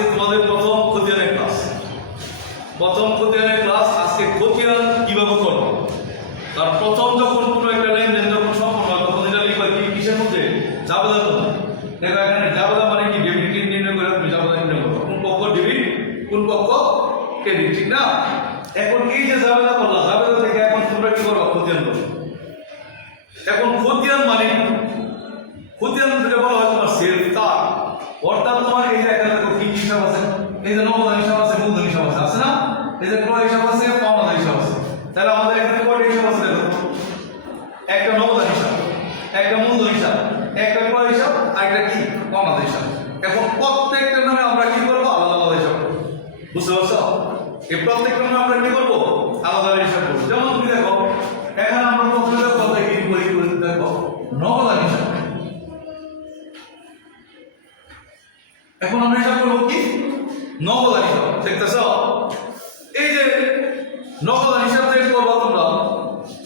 আজকে তোমাদের প্রথম খতিয়ানের ক্লাস। প্রথম খতিয়ানের ক্লাস আজকে খতিয়ান কীভাবে করব? কারণ প্রথম যখন কোনো একটা লেনদেন যখন সম্পন্ন হয়, তখন এটা লিখবা কি কিসের মধ্যে? জাবেদা তো দেখো এখানে, জাবেদা মানে কি? ডেবিট নির্ণয় করে তুমি জাবেদা নির্ণয় করো। কোন পক্ষ ডেবিট কোন পক্ষ ক্রেডিট ঠিক না? এখন এই যে জাবেদা করলা জাবেদা থেকে এখন তোমরা কি করবা? খতিয়ান করো এখন খতিয়ান থেকে বলা হয় তোমার সেলফ তার অর্থাৎ তোমার এই যে এখানে দেখো কি হিসাব আছে এই যে নগদ হিসাব আছে মূলধন হিসাব আছে আছে না এই যে ক্রয় হিসাব আছে পাওনা হিসাব আছে তাহলে আমাদের এখানে কয়টা হিসাব আছে দেখো একটা নগদ হিসাব একটা মূলধন হিসাব একটা ক্রয় হিসাব আর একটা কি পাওনা হিসাব এখন প্রত্যেকটা নামে আমরা কি করব আলাদা আলাদা হিসাব করব এই প্রত্যেকটা নামে আমরা কি করব আলাদা হিসাব করব যেমন তুমি দেখো, এখানে আমরা প্রথমে দেখি বই করে দেখো নগদ হিসাব। এখন আমরা হিসাব করব কি? নগদ হিসাব, দেখতেছ? এই যে নগদ হিসাব থেকে করবা তোমরা।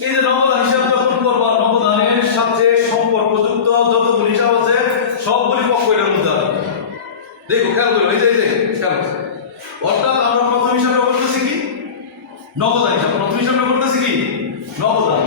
এই যে নগদ হিসাব যখন করবা নগদানের সাথে সম্পর্কযুক্ত যতগুলি হিসাব আছে, সবগুলি পক্ষ এটার মধ্যে দেখো, খেয়াল করো, এই যে এই যে, খেয়াল অর্থাৎ প্রথম হিসাবে করতেছি কি? নগদান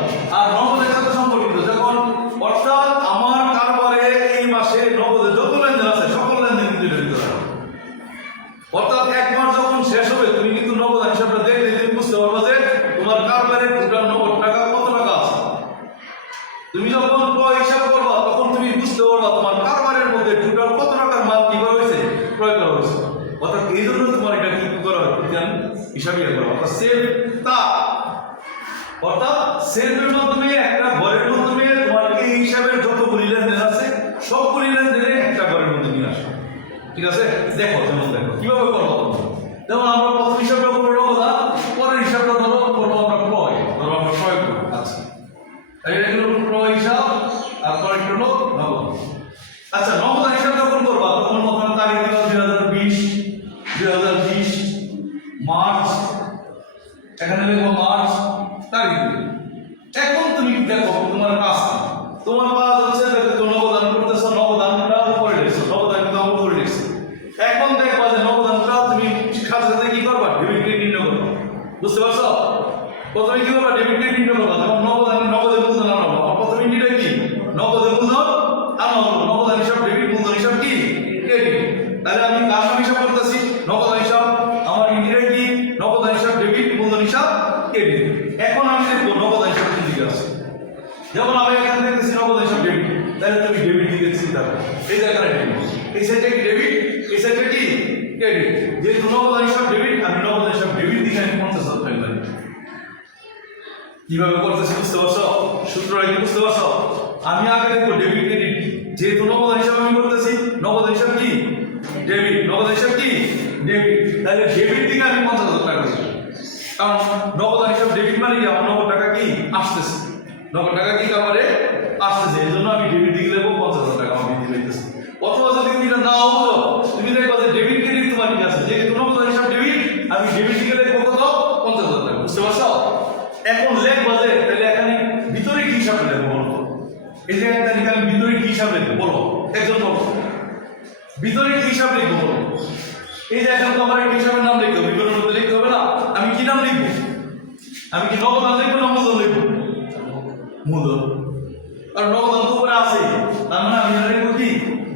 ঠিক আছে? দেখো, যেমন দেখো, কীভাবে করব? যেমন আমরা প্রথম হিসাবটা করব না পরের হিসাবটা ধরো, করব আমরা ক্রয়, ধরো আমরা ক্রয় করব। আচ্ছা। আর এটা হলো? ক্রয় হিসাব আর পরের হলো নগদ আচ্ছা নগদ হিসাব যখন করবা, তখন তখন তারিখ দিল দুই হাজার বিশ, দুই হাজার বিশ, মার্চ, এখানে লিখব মার্চ, তারিখ। এখন তুমি দেখো, তোমার কাজ তোমার কাজ হচ্ছে দেখো তুমি নগদান করতেছো নগদানটা উপরে লিখছো নগদান কিন্তু আমার উপরে লিখছো এখন দেখবা যে নগদানটা তুমি খাতা সাথে কি করবা ডেবিট ক্রেডিট নির্ণয় করবা বুঝতে পারছ প্রথমে কি করবা ডেবিট ক্রেডিট নির্ণয় করবা যেমন নগদান নগদের মূলধন আনব আর প্রথমে নিটা কি নগদের মূলধন আনব নগদান হিসাব ডেবিট মূলধন হিসাব কি ক্রেডিট তাহলে আমি কার নাম হিসাব করতেছি নগদান হিসাব আমার ইন্ডিয়া কি নগদান হিসাব ডেবিট মূলধন হিসাব ক্রেডিট এখন আমি দেখব নগদান হিসাব কোন দিকে আছে যেমন আমি এখানে দেখতেছি নগদ হিসাব ডেবিট তাহলে তুমি ডেবিট দিকে চিন্তা করো এই জায়গাটা ডেবিট এই সাইডে ডেবিট এই সাইডে কি? ক্রেডিট যেহেতু নগদ হিসাব ডেবিট আমি নগদ হিসাব ডেবিট দিকে আমি পঞ্চাশ হাজার টাকা লাগবে কীভাবে করতেছি বুঝতে পারছ? সূত্রটা কি বুঝতে পারছ? আমি আগে দেখব ডেবিট ক্রেডিট যেহেতু নগদ হিসাব আমি করতেছি নগদ হিসাব কি? ডেবিট নগদ হিসাব কি? ডেবিট তাহলে ডেবিট দিকে আমি পঞ্চাশ হাজার টাকা দিচ্ছি কারণ নগদ হিসাব ডেবিট মানে কি? আমার নগদ টাকা কি? আসতেছে। নগদ টাকা কি? কামারে আসতেছে। এই জন্য আমি ডেবিট দিকে লেবো পঞ্চাশ হাজার টাকা আমি দিয়ে অথবা যদি তুমি না হতো তুমি দেখবা যে ডেবিট ক্রেডিট তোমার কি আছে যেহেতু নগদ হিসাব ডেবিট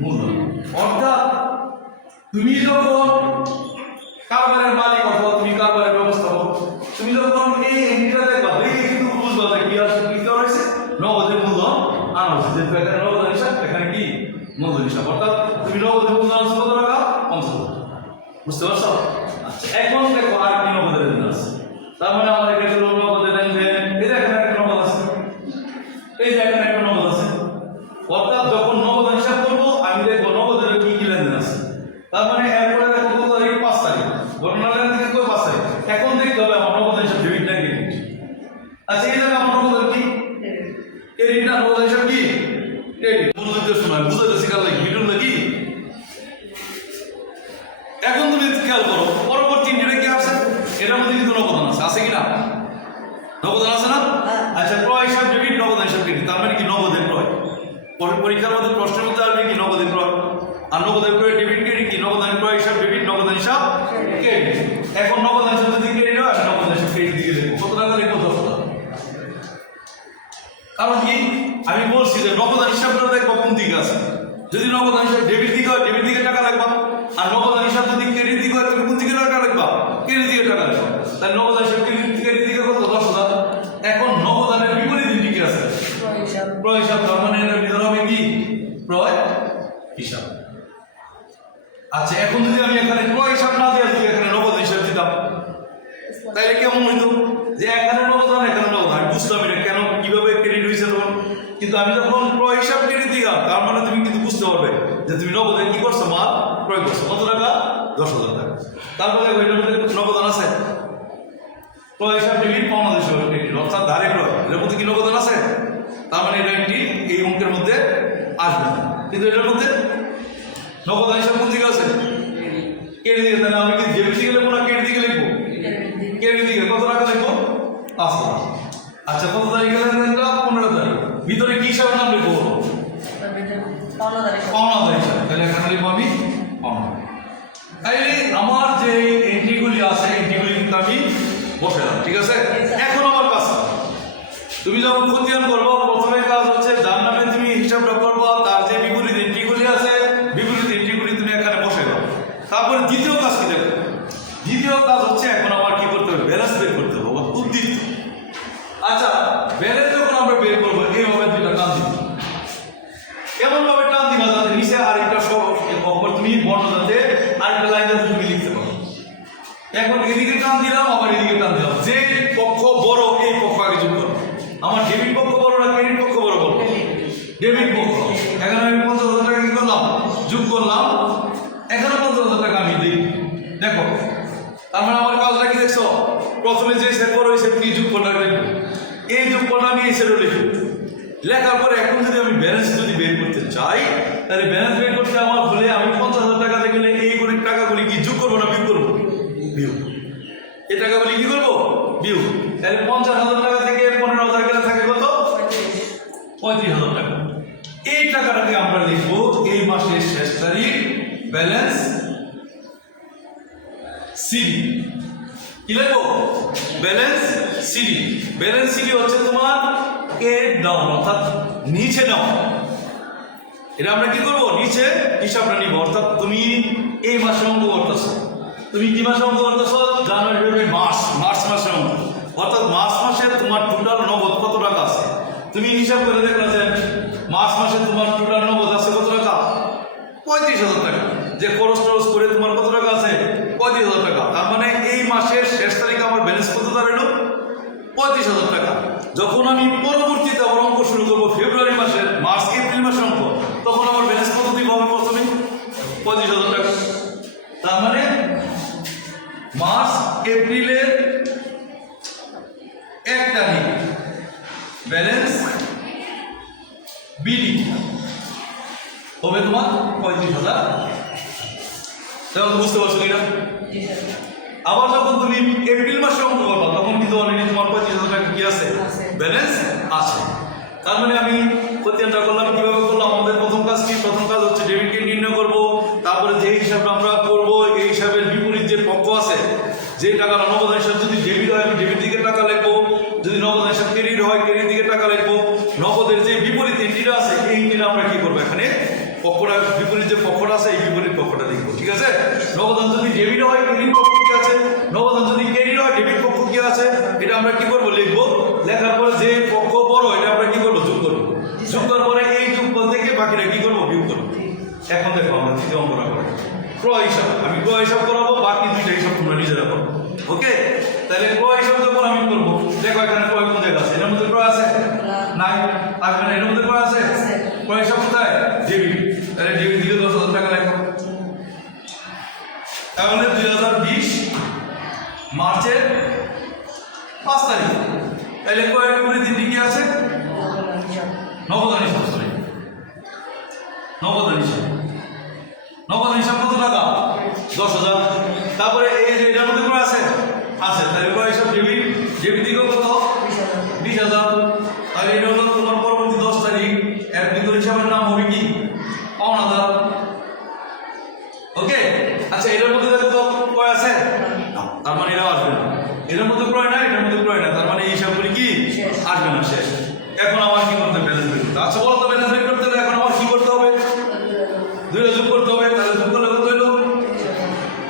মূলধন অর্থাৎ তুমি যখন কারবারের মালিক অথবা তুমি কারবারের ব্যবস্থাপক, তুমি যখন এই এন্ট্রিটা দেখবা দেখে কিন্তু বুঝবা যে কি আসলে কি করা হয়েছে? নগদের মূলধন আনা হয়েছে। যেহেতু এখানে নগদ হিসাব, এখানে কি? মূলধন হিসাব। অর্থাৎ তুমি নগদের মূলধন কত টাকা? পঞ্চাশ বুঝতে পারছ? পরীক্ষার মধ্যে প্রশ্ন করতে পারবে কি নগদ ক্রয় আর নগদ ক্রয় ডেবিট ক্রেডিট কি? নগদান ক্রয় হিসাব ডেবিট নগদ হিসাব ক্রেডিট এখন নগদ হিসাব যদি ক্রেডিট হয়, আমি হিসাব ক্রেডিট দিকে দেবো। কত টাকা দেখব দশ কারণ কি? আমি বলছি যে নগদান হিসাবটা দেখব কোন দিকে আছে। যদি নগদান হিসাব ডেবিট দিকে হয় ডেবিট দিকে টাকা রাখবা। আর নগদান হিসাব যদি ক্রেডিট দিকে হয় তুমি কোন দিকে টাকা রাখবা? ক্রেডিট দিকে টাকা রাখবা। তাহলে নগদান হিসাব ক্রেডিট ক্রেডিট দিকে কত? দশ হাজার। এখন নবদানের ক্রয় হিসাব মানে এটার ভিতরে হবে কি? ক্রয় হিসাব। আচ্ছা এখন যদি আমি এখানে ক্রয় হিসাব না দিয়ে যদি এখানে নগদ হিসাব দিতাম, তাইলে কেমন হইতো? যে এখানে নগদ আর এখানে নগদ, আমি বুঝতাম এটা কেন, কীভাবে ক্রেডিট হয়েছে তখন। কিন্তু আমি যখন ক্রয় হিসাব ক্রেডিট দিলাম, তার মানে তুমি কিন্তু বুঝতে পারবে যে তুমি নগদে কি করছ? মাল ক্রয় করছ। কত টাকা? দশ হাজার টাকা। তারপরে এটার মধ্যে নগদান আছে। ক্রয় হিসাব ডেবিট পাওনা ক্রেডিট অর্থাৎ ধারে ক্রয়। এর মধ্যে কি নগদান আছে তার মানে এটা একটি এই অঙ্কের মধ্যে আসবে না। কিন্তু এটার মধ্যে নগদান হিসাব কোন দিকে আছে? কেটে দিকে তাহলে আমি কি দিকে লিখব না কেটে দিকে লিখব? কেটে দিকে কত টাকা লিখব? পাঁচ টাকা আচ্ছা কত তারিখে লেনদেন পনেরো তারিখ। ভিতরে কি হিসাবে নাম লিখব পাওনাদার হিসাব। তাহলে এখানে লিখব আমি পাওনা। তাইলে আমার যে এন্ট্রিগুলি আছে এন্ট্রিগুলি কিন্তু আমি বসালাম ঠিক আছে? এখন আমার কাজ তুমি যখন খতিয়ান করব প্রথমে কাজ হচ্ছে যার নামে তুমি হিসাবটা করব তার যে বিপরীত এন্ট্রিগুলি আছে বিপরীত এন্ট্রিগুলি তুমি এখানে বসে দাও তারপরে দ্বিতীয় কাজ কি দেখো দ্বিতীয় কাজ হচ্ছে এখন আমার কি করতে হবে ব্যালেন্স বের করতে হবে উদ্দীপ্ত আচ্ছা ব্যালেন্স যখন আমরা বের করব এইভাবে দুইটা কাজ দিব এমন ভাবে টান দিবা যাতে নিচে আরেকটা সব অপর তুমি বর্ণ যাতে আরেকটা লাইন যাতে তুমি লিখতে পারো। এখন এদিকে টান দিলাম, আবার এদিকে টান দিলাম। যে পক্ষ বড়, এই পক্ষ আগে যোগ করো। আমার ডেবিট পক্ষ বড় না ক্রেডিট পক্ষ বড় বলো ডেবিট পক্ষ। এখানে আমি পঞ্চাশ হাজার টাকা কি করলাম? যোগ করলাম। এখানে পঞ্চাশ হাজার টাকা আমি দিই। দেখো তার মানে আমার কাজটা কি দেখছ? প্রথমে যে সেট করো, ওই সেট কি যোগ করটা লিখব এই যোগ করটা আমি এই সেটও লিখব লেখার পরে এখন যদি আমি ব্যালেন্স যদি বের করতে চাই, তাহলে ব্যালেন্স বের করতে আমার হলে আমি পঞ্চাশ হাজার টাকা থেকে এই করে টাকাগুলি কি যোগ করব না বিয়োগ করব বিয়োগ এই টাকাগুলি কি করব তাহলে পঞ্চাশ হাজার টাকা থেকে পনেরো হাজার গেলে থাকে কত? পঁয়ত্রিশ হাজার টাকা। এই টাকাটাকে আমরা লিখব এই মাসের শেষ তারিখ ব্যালেন্স সিডি কি লিখব? ব্যালেন্স সিডি ব্যালেন্স সিডি হচ্ছে তোমার এ ডাউন অর্থাৎ নিচে নাও এটা আমরা কি করব? নিচে হিসাবটা নিব। অর্থাৎ তুমি এই মাসে অঙ্ক করতেছো। তুমি কি মাসে অঙ্ক করতেছো? জানুয়ারি, ফেব্রুয়ারি, মার্চ। মাসে অঙ্ক। অর্থাৎ মার্চ মাসে তোমার টোটাল নগদ কত টাকা আছে? তুমি হিসাব করে দেখলে যে মার্চ মাসে তোমার টোটাল নগদ আছে কত টাকা? পঁয়ত্রিশ হাজার টাকা। যে খরচ টরচ করে তোমার কত টাকা আছে? পঁয়ত্রিশ হাজার টাকা। তার মানে এই মাসের শেষ তারিখে আমার ব্যালেন্স কত দাঁড়াল পঁয়ত্রিশ হাজার টাকা। যখন আমি পরবর্তীতে আবার অঙ্ক শুরু করব ফেব্রুয়ারি মাসের, মার্চ, এপ্রিল মাসের অঙ্ক, তখন আমার ব্যালেন্স কত দিব হবে প্রথমে? পঁয়ত্রিশ হাজার টাকা। তার মানে মার্চ, এপ্রিলের এক তারিখ। ব্যালেন্স বিডি হবে তোমার পঁয়ত্রিশ হাজার। তাহলে বুঝতে পারছ কি না আবার যখন তুমি এপ্রিল মাসে অঙ্ক করবা, তখন কিন্তু অলরেডি তোমার পঁয়ত্রিশ হাজার টাকা কি আছে। ব্যালেন্স আছে। তার মানে আমি প্রত্যেকটা করলাম আমাদের প্রথম কাজ কি প্রথম কাজ হচ্ছে ডেবিটকে নির্ণয় করব তারপরে যে হিসাবটা আমরা করব এই হিসাবের বিপরীত যে পক্ষ আছে যে টাকা নগদ হিসাব যদি ডেবিট হয় আমি ডেবিট দিকে টাকা লিখব যদি নগদ হিসাব ক্রেডিট হয় ক্রেডিট দিকে টাকা লিখব নগদের যে বিপরীত এন্ট্রিটা আছে এই এন্ট্রিটা আমরা কি করব এখানে পক্ষটা বিপরীত যে পক্ষটা আছে এই বিপরীত পক্ষটা লিখব ঠিক আছে নগদান যদি ডেবিট হয় ক্রেডিট পক্ষ কি আছে নগদান যদি ক্রেডিট হয় ডেবিট পক্ষ কি আছে এটা আমরা কি করব লিখব লেখার পরে যে পক্ষ বড় এটা আমরা কি করব যোগ করব যোগ করার পরে এই যোগ থেকে বাকিটা কি করব বিয়োগ করব এখন দেখো আমরা তৃতীয় অঙ্কটা করব ক্রয় হিসাব আমি ক্রয় হিসাব করাবো বাকি দুইটা হিসাব তোমরা নিজেরা করো ওকে তাহলে ক্রয় হিসাব যখন আমি করব দেখো এখানে ক্রয় কোন জায়গা আছে এর মধ্যে ক্রয় আছে নাই আসবে না এর মধ্যে ক্রয় আছে হিসাব কোথায়? ডেবিট তাহলে ডেবিট দিকে দশ হাজার টাকা লেখো। তাহলে দুই হাজার বিশ মার্চের পাঁচ তারিখ। তাহলে কয়েক করে দিনটি কি আছে? নগদান হিসাব সরি নগদান হিসাব। নগদান হিসাব কত টাকা? দশ হাজার। তারপরে এই যে এটার মধ্যে করে আছে? আছে। তাহলে কয় হিসাব ডেবিট ডেবিট দিকেও কত? বিশ হাজার। বিশ হাজার। তাহলে এটা দুইটা যোগ করতে হবে, তাহলে যোগ করলে কত হইল?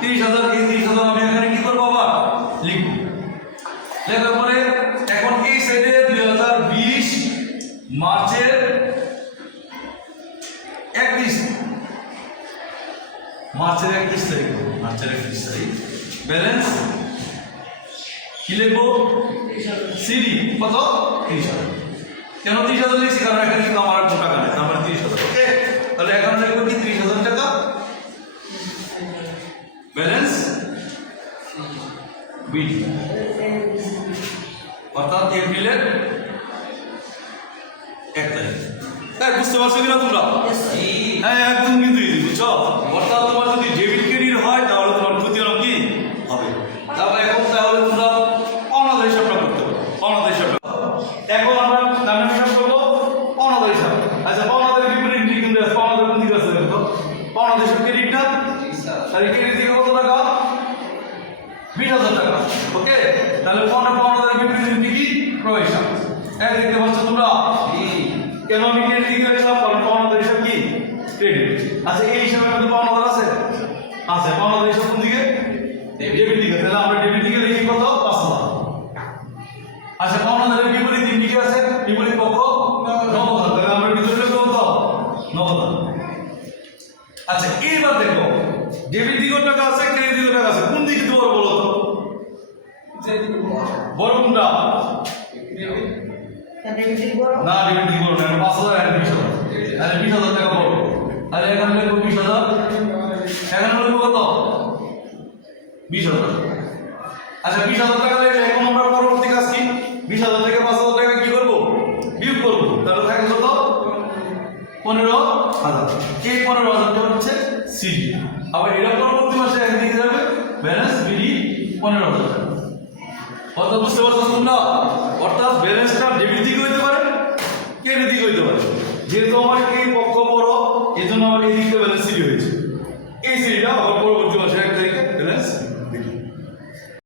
তিরিশ হাজার এই তিরিশ হাজার, আমি এখানে কি করব আবার? লিখব। লেখার পরে এখন এই সাইডে দুই হাজার বিশ মার্চের একত্রিশ মার্চের একত্রিশ তারিখ, মার্চের একত্রিশ তারিখ। ব্যালেন্স কি লিখব? সিডি। কত? তিরিশ হাজার। কেন তিরিশ হাজার লিখছি? কারণ এখানে কিন্তু আমার টাকা নেই আমার মানে তিরিশ হাজার। তাহলে এখানে লিখব কি ত্রিশ হাজার টাকা? ব্যালেন্স বিডি অর্থাৎ এপ্রিলের এক তারিখ। হ্যাঁ বুঝতে পারছ কিনা তোমরা? হ্যাঁ একদম কিন্তু easy, বুঝছ অর্থাৎ তোমার যদি ডেবিট ক্রেডিট হয় তাহলে তোমার ক্ষতিপূরণ কি হবে তারপরে এখন তাহলে তোমরা অনাদায় হিসাবটা করতে পারো অনাদায় হিসাবটা এখন আমরা দামের হিসাব করব অনাদায় হিসাব আচ্ছা অনাদায় বিপরীত দিক কিন্তু আছে অনাদায় কোন দিকে আছে দেখো অনাদায় হিসাব ক্রেডিটটা তাহলে ক্রেডিট দিকে কত টাকা বিশ হাজার টাকা ওকে তাহলে পনেরো পনেরো বিপরীত দিক কি প্রবেশ এক দেখতে পাচ্ছ তোমরা কেন আমি ক্রেডিট দিকে রাখলাম কারণ পাওনাদার হিসাব কি? ক্রেডিট আচ্ছা এই হিসাবে আমাদের পাওনাদার আছে? আছে পাওনাদার হিসাব কোন দিকে? ডেবিট দিকে। তাহলে আমরা ডেবিট দিকে লিখি কত? পাঁচ হাজার। আচ্ছা পাওনাদারের বিপরীত দিন দিকে আছে? বিপরীত পক্ষ? নগদ। তাহলে আমরা ভিতরে কত? নগদ। আচ্ছা এইবার দেখো। ডেবিট দিকেও টাকা আছে ক্রেডিট দিকেও টাকা আছে। কোন দিকে দেবো বলো তো? কোনটা? বড় না? ডেবিট দিকে না পাঁচ হাজার আর বিশ হাজার। তাহলে বিশ হাজার টাকা বড়। তাহলে এখানে লিখব বিশ হাজার। এখানে লিখব কত? বিশ হাজার। আচ্ছা বিশ হাজার টাকা লিখলে এখন আমরা পরবর্তী কাজ কি? বিশ হাজার থেকে পাঁচ হাজার টাকা কি করব? বিয়োগ করব। তাহলে থাকে কত? পনেরো হাজার। এই পনেরো হাজারটা হচ্ছে? সিডি আবার এটা পরবর্তী মাসে একদিকে যাবে ব্যালেন্স বিডি পনেরো হাজার অর্থাৎ বুঝতে পারছ তোমরা? অর্থাৎ ব্যালেন্সটা ডেবিট দিকে হইতে পারে ক্রেডিট দিকে হইতে পারে। যেহেতু আমার এই পক্ষ বড় এই জন্য আমার এই দিকটা ব্যালেন্স সিডি হয়েছে এই সিডিটা আমার